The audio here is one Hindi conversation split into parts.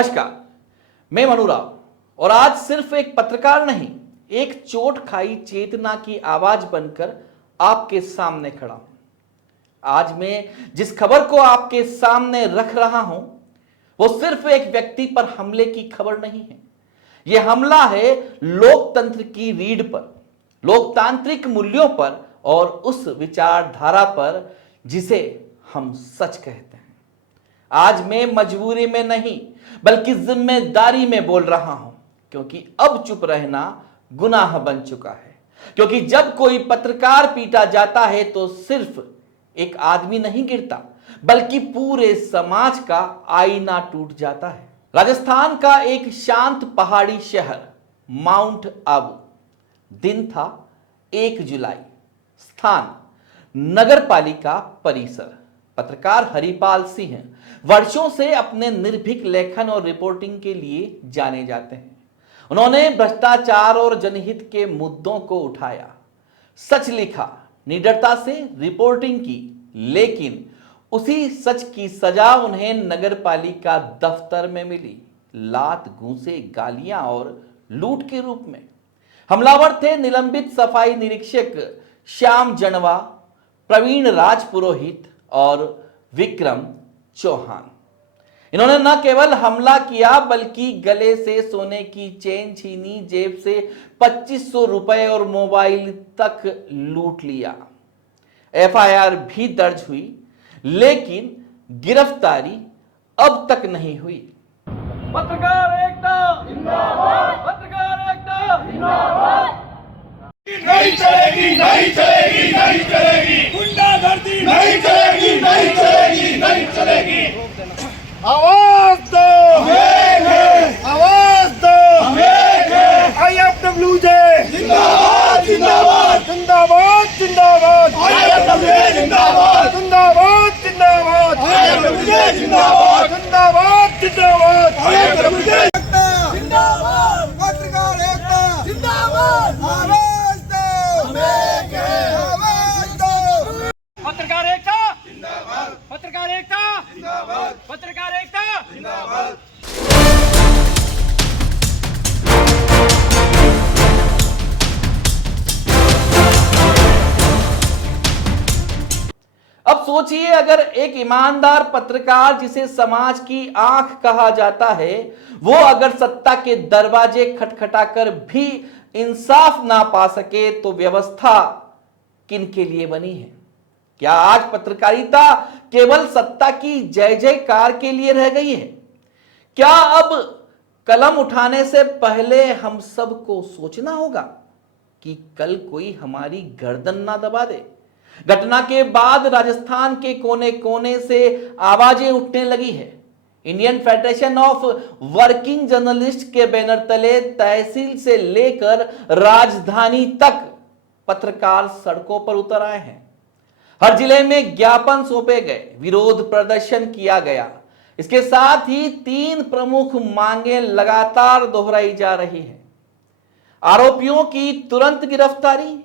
नमस्कार, मैं मनु राव और आज सिर्फ एक पत्रकार नहीं, एक चोट खाई चेतना की आवाज बनकर आपके सामने खड़ा हूं। आज मैं जिस खबर को आपके सामने रख रहा हूं वो सिर्फ एक व्यक्ति पर हमले की खबर नहीं है। यह हमला है लोकतंत्र की रीढ़ पर, लोकतांत्रिक मूल्यों पर और उस विचारधारा पर जिसे हम सच कहते हैं। आज मैं मजबूरी में नहीं बल्कि जिम्मेदारी में बोल रहा हूं, क्योंकि अब चुप रहना गुनाह बन चुका है। क्योंकि जब कोई पत्रकार पीटा जाता है तो सिर्फ एक आदमी नहीं गिरता बल्कि पूरे समाज का आईना टूट जाता है। राजस्थान का एक शांत पहाड़ी शहर माउंट आबू, दिन था 1 जुलाई, स्थान नगरपालिका परिसर। पत्रकार हरिपाल सिंह वर्षों से अपने निर्भीक लेखन और रिपोर्टिंग के लिए जाने जाते हैं। उन्होंने भ्रष्टाचार और जनहित के मुद्दों को उठाया, सच लिखा, निडरता से रिपोर्टिंग की, लेकिन उसी सच की सजा उन्हें नगरपालिका दफ्तर में मिली, लात, घूंसे, गालियां और लूट के रूप में। हमलावर थे निलंबित सफाई निरीक्षक श्याम जनवा, प्रवीण राजपुरोहित और विक्रम चौहान। इन्होंने न केवल हमला किया बल्कि गले से सोने की चेन छीनी, जेब से 2500 रुपए और मोबाइल तक लूट लिया। एफआईआर भी दर्ज हुई, लेकिन गिरफ्तारी अब तक नहीं हुई। पत्रकार एकता जिंदाबाद, पत्रकार एकता जिंदाबाद। नहीं चलेगी, नहीं चलेगी, नहीं चलेगी, गुंडागर्दी नहीं चलेगी, नहीं चलेगी, नहीं चलेगी। आवाज दो, आवाज दो, IFWJ जिंदाबाद, जिंदाबाद, जिंदाबाद, जिंदाबाद, IFWJ जिंदाबाद, जिंदाबाद, जिंदाबाद, IFWJ जिंदाबाद, जिंदाबाद, जिंदाबाद, IFWJ जिंदाबाद, पत्रकार एकता जिंदाबाद। आवाज दो, आवाज दो, पत्रकार एकता जिंदाबाद, पत्रकार एकता जिंदाबाद, पत्रकार एकता जिंदाबाद। अब सोचिए, अगर एक ईमानदार पत्रकार जिसे समाज की आंख कहा जाता है, वो अगर सत्ता के दरवाजे खटखटाकर भी इंसाफ ना पा सके तो व्यवस्था किन के लिए बनी है? क्या आज पत्रकारिता केवल सत्ता की जय जयकार के लिए रह गई है? क्या अब कलम उठाने से पहले हम सबको सोचना होगा कि कल कोई हमारी गर्दन ना दबा दे? घटना के बाद राजस्थान के कोने कोने से आवाजें उठने लगी है। Indian federation of working journalist के बैनर तले तहसील से लेकर राजधानी तक पत्रकार सड़कों पर उतर आए हैं। हर जिले में ज्ञापन सौंपे गए, विरोध प्रदर्शन किया गया। इसके साथ ही 3 प्रमुख मांगे लगातार दोहराई जा रही है। आरोपियों की तुरंत गिरफ्तारी,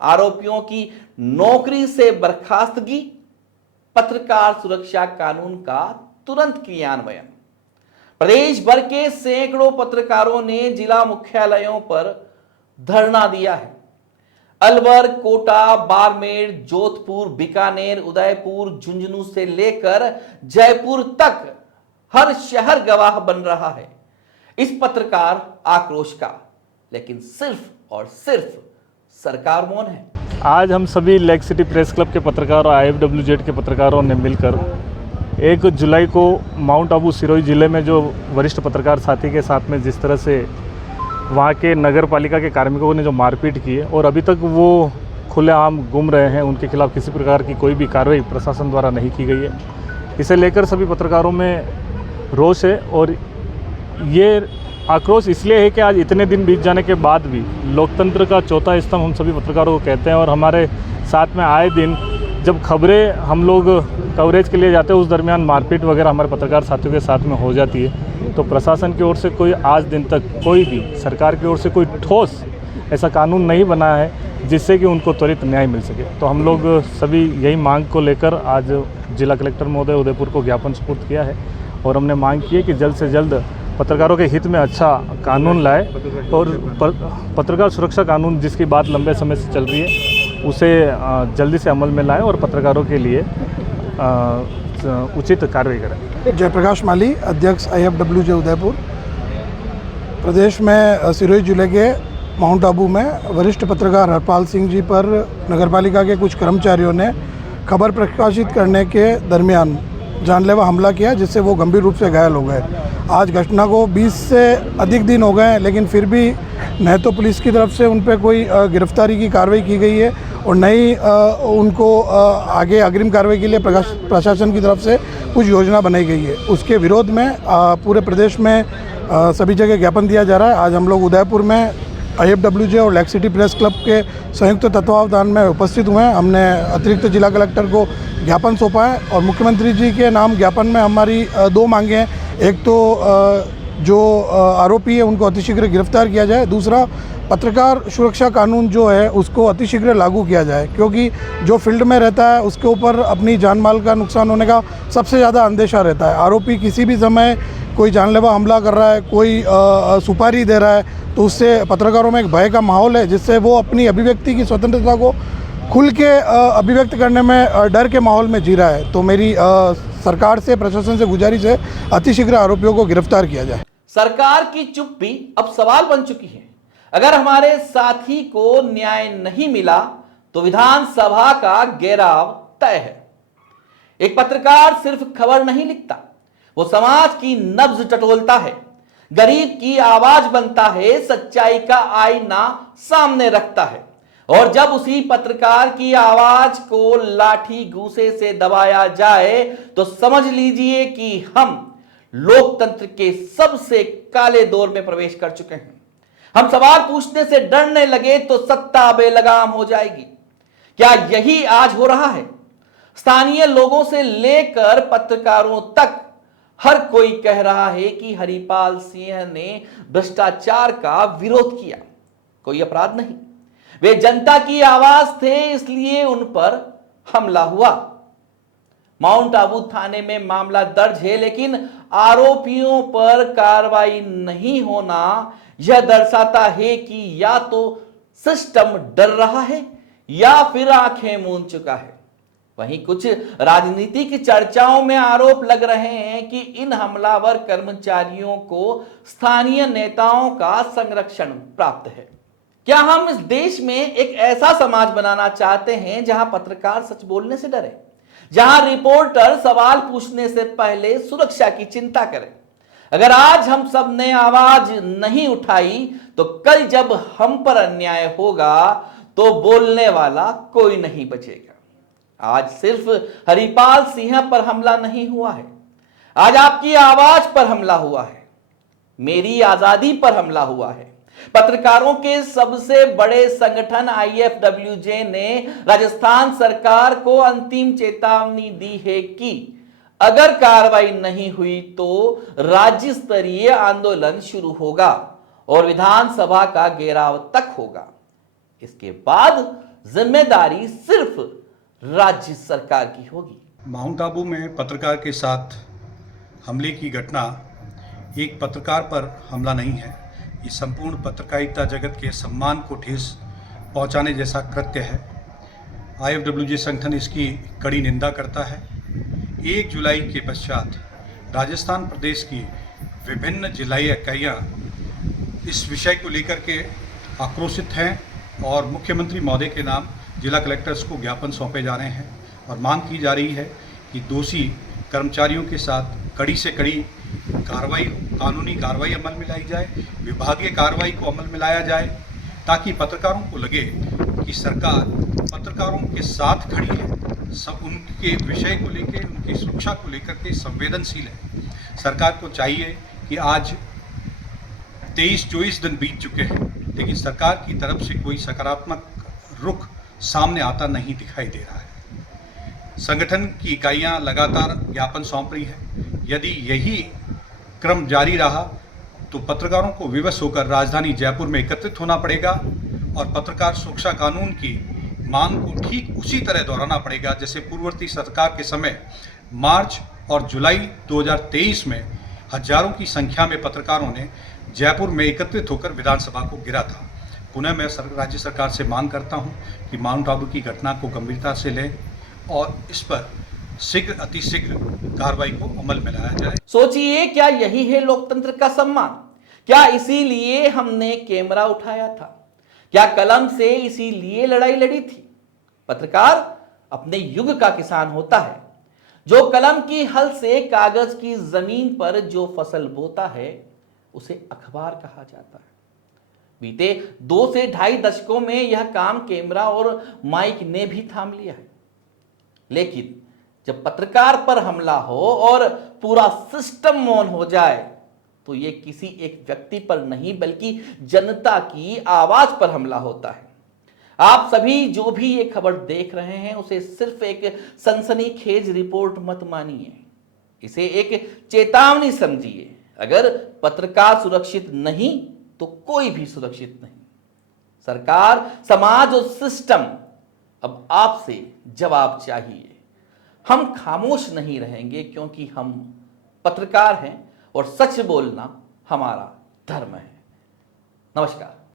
आरोपियों की नौकरी से बर्खास्तगी, पत्रकार सुरक्षा कानून का तुरंत क्रियान्वयन। प्रदेश भर के सैकड़ों पत्रकारों ने जिला मुख्यालयों पर धरना दिया है। अलवर, कोटा, बाड़मेर, जोधपुर, बीकानेर, उदयपुर, झुंझुनू से लेकर जयपुर तक हर शहर गवाह बन रहा है इस पत्रकार आक्रोश का, लेकिन सिर्फ और सिर्फ सरकार मौन है। आज हम सभी लेक सिटी प्रेस क्लब के पत्रकारों, IFWZ के पत्रकारों ने मिलकर 1 जुलाई को माउंट आबू सिरोही ज़िले में जो वरिष्ठ पत्रकार साथी के साथ में जिस तरह से वहाँ के नगर पालिका के कार्मिकों ने जो मारपीट की है और अभी तक वो खुलेआम घूम रहे हैं, उनके खिलाफ किसी प्रकार की कोई भी कार्रवाई प्रशासन द्वारा नहीं की गई है। इसे लेकर सभी पत्रकारों में रोष है और ये आक्रोश इसलिए है कि आज इतने दिन बीत जाने के बाद भी लोकतंत्र का चौथा स्तंभ हम सभी पत्रकारों को कहते हैं और हमारे साथ में आए दिन जब खबरें हम लोग कवरेज के लिए जाते हैं उस दरमियान मारपीट वगैरह हमारे पत्रकार साथियों के साथ में हो जाती है, तो प्रशासन की ओर से कोई आज दिन तक कोई भी सरकार की ओर से कोई ठोस ऐसा कानून नहीं बना है जिससे कि उनको त्वरित न्याय मिल सके। तो हम लोग सभी यही मांग को लेकर आज जिला कलेक्टर महोदय उदयपुर को ज्ञापन सुपुर्द किया है और हमने मांग की है कि जल्द से जल्द पत्रकारों के हित में अच्छा कानून लाए और पत्रकार सुरक्षा कानून जिसकी बात लंबे समय से चल रही है उसे जल्दी से अमल में लाए और पत्रकारों के लिए उचित कार्रवाई करें। जयप्रकाश माली, अध्यक्ष IFWJ उदयपुर। प्रदेश में सिरोही जिले के माउंट आबू में वरिष्ठ पत्रकार हरपाल सिंह जी पर नगरपालिका के कुछ कर्मचारियों ने खबर प्रकाशित करने के दरमियान जानलेवा हमला किया, जिससे वो गंभीर रूप से घायल हो गए। आज घटना को 20 से अधिक दिन हो गए हैं, लेकिन फिर भी न तो पुलिस की तरफ से उन पर कोई गिरफ्तारी की कार्रवाई की गई है और न ही उनको आगे अग्रिम कार्रवाई के लिए प्रशासन की तरफ से कुछ योजना बनाई गई है। उसके विरोध में पूरे प्रदेश में सभी जगह ज्ञापन दिया जा रहा है। आज हम लोग उदयपुर में IFWJ और लेक सिटी प्रेस क्लब के संयुक्त तत्वावधान में उपस्थित हुए हैं। हमने अतिरिक्त जिला कलेक्टर को ज्ञापन सौंपा है और मुख्यमंत्री जी के नाम ज्ञापन में हमारी 2 मांगे हैं। एक तो जो आरोपी है उनको अतिशीघ्र गिरफ्तार किया जाए, दूसरा पत्रकार सुरक्षा कानून जो है उसको अतिशीघ्र लागू किया जाए, क्योंकि जो फील्ड में रहता है उसके ऊपर अपनी जान माल का नुकसान होने का सबसे ज़्यादा अंदेशा रहता है। आरोपी किसी भी समय कोई जानलेवा हमला कर रहा है, कोई सुपारी दे रहा है, तो उससे पत्रकारों में एक भय का माहौल है, जिससे वो अपनी अभिव्यक्ति की स्वतंत्रता को खुल के अभिव्यक्त करने में डर के माहौल में जी रहा है। तो मेरी सरकार से, प्रशासन से गुजारिश है, अतिशीघ्र आरोपियों को गिरफ्तार किया जाए। सरकार की चुप्पी अब सवाल बन चुकी है। अगर हमारे साथी को न्याय नहीं मिला तो विधानसभा का घेराव तय है। एक पत्रकार सिर्फ खबर नहीं लिखता, वो समाज की नब्ज टटोलता है, गरीब की आवाज बनता है, सच्चाई का आईना सामने रखता है। और जब उसी पत्रकार की आवाज को लाठी घूंसे से दबाया जाए तो समझ लीजिए कि हम लोकतंत्र के सबसे काले दौर में प्रवेश कर चुके हैं। हम सवाल पूछने से डरने लगे तो सत्ता बेलगाम हो जाएगी। क्या यही आज हो रहा है? स्थानीय लोगों से लेकर पत्रकारों तक हर कोई कह रहा है कि हरिपाल सिंह ने भ्रष्टाचार का विरोध किया। कोई अपराध नहीं, वे जनता की आवाज थे, इसलिए उन पर हमला हुआ। माउंट आबू थाने में मामला दर्ज है, लेकिन आरोपियों पर कार्रवाई नहीं होना यह दर्शाता है कि या तो सिस्टम डर रहा है या फिर आंखें मूंद चुका है। वहीं कुछ राजनीतिक चर्चाओं में आरोप लग रहे हैं कि इन हमलावर कर्मचारियों को स्थानीय नेताओं का संरक्षण प्राप्त है। क्या हम इस देश में एक ऐसा समाज बनाना चाहते हैं जहां पत्रकार सच बोलने से डरे, जहां रिपोर्टर सवाल पूछने से पहले सुरक्षा की चिंता करें? अगर आज हम सब ने आवाज नहीं उठाई तो कल जब हम पर अन्याय होगा तो बोलने वाला कोई नहीं बचेगा। आज सिर्फ हरिपाल सिंह पर हमला नहीं हुआ है, आज आपकी आवाज पर हमला हुआ है, मेरी आजादी पर हमला हुआ है। पत्रकारों के सबसे बड़े संगठन IFWJ ने राजस्थान सरकार को अंतिम चेतावनी दी है कि अगर कार्रवाई नहीं हुई तो राज्य स्तरीय आंदोलन शुरू होगा और विधानसभा का घेराव तक होगा। इसके बाद जिम्मेदारी सिर्फ राज्य सरकार की होगी। माउंट आबू में पत्रकार के साथ हमले की घटना एक पत्रकार पर हमला नहीं है, ये संपूर्ण पत्रकारिता जगत के सम्मान को ठेस पहुंचाने जैसा कृत्य है। IFWJ संगठन इसकी कड़ी निंदा करता है। 1 जुलाई के पश्चात राजस्थान प्रदेश की विभिन्न जिलाई इकाइयाँ इस विषय को लेकर के आक्रोशित हैं और मुख्यमंत्री महोदय के नाम जिला कलेक्टर्स को ज्ञापन सौंपे जा रहे हैं और मांग की जा रही है कि दोषी कर्मचारियों के साथ कड़ी से कड़ी कार्रवाई, कानूनी कार्रवाई अमल में लाई जाए, विभागीय कार्रवाई को अमल में लाया जाए, ताकि पत्रकारों को लगे कि सरकार पत्रकारों के साथ खड़ी है, सब उनके विषय को लेकर, उनकी सुरक्षा को लेकर के संवेदनशील है। सरकार को चाहिए कि आज 23-24 दिन बीत चुके हैं, लेकिन सरकार की तरफ से कोई सकारात्मक रुख सामने आता नहीं दिखाई दे रहा है। संगठन की इकाइयां लगातार ज्ञापन सौंप रही है। यदि यही क्रम जारी रहा तो पत्रकारों को विवश होकर राजधानी जयपुर में एकत्रित होना पड़ेगा और पत्रकार सुरक्षा कानून की मांग को ठीक उसी तरह दोहराना पड़ेगा जैसे पूर्ववर्ती सरकार के समय मार्च और जुलाई 2023 में हजारों की संख्या में पत्रकारों ने जयपुर में एकत्रित होकर विधानसभा को घेरा था। पुनः मैं राज्य सरकार से मांग करता हूं कि माउंट आबू की घटना को गंभीरता से लें और इस पर शीघ्र अतिशीघ्र कार्रवाई को अमल में लाया जाए। सोचिए, क्या यही है लोकतंत्र का सम्मान? क्या इसीलिए हमने कैमरा उठाया था? क्या कलम से इसीलिए लड़ाई लड़ी थी? पत्रकार अपने युग का किसान होता है, जो कलम की हल से कागज की जमीन पर जो फसल बोता है उसे अखबार कहा जाता है। बीते 2 से 2.5 दशकों में यह काम कैमरा और माइक ने भी थाम लिया है। लेकिन जब पत्रकार पर हमला हो और पूरा सिस्टम मौन हो जाए तो यह किसी एक व्यक्ति पर नहीं बल्कि जनता की आवाज पर हमला होता है। आप सभी जो भी ये खबर देख रहे हैं उसे सिर्फ एक सनसनीखेज रिपोर्ट मत मानिए, इसे एक चेतावनी समझिए। अगर पत्रकार सुरक्षित नहीं तो कोई भी सुरक्षित नहीं। सरकार, समाज और सिस्टम अब आपसे जवाब चाहिए। हम खामोश नहीं रहेंगे क्योंकि हम पत्रकार हैं और सच बोलना हमारा धर्म है। नमस्कार।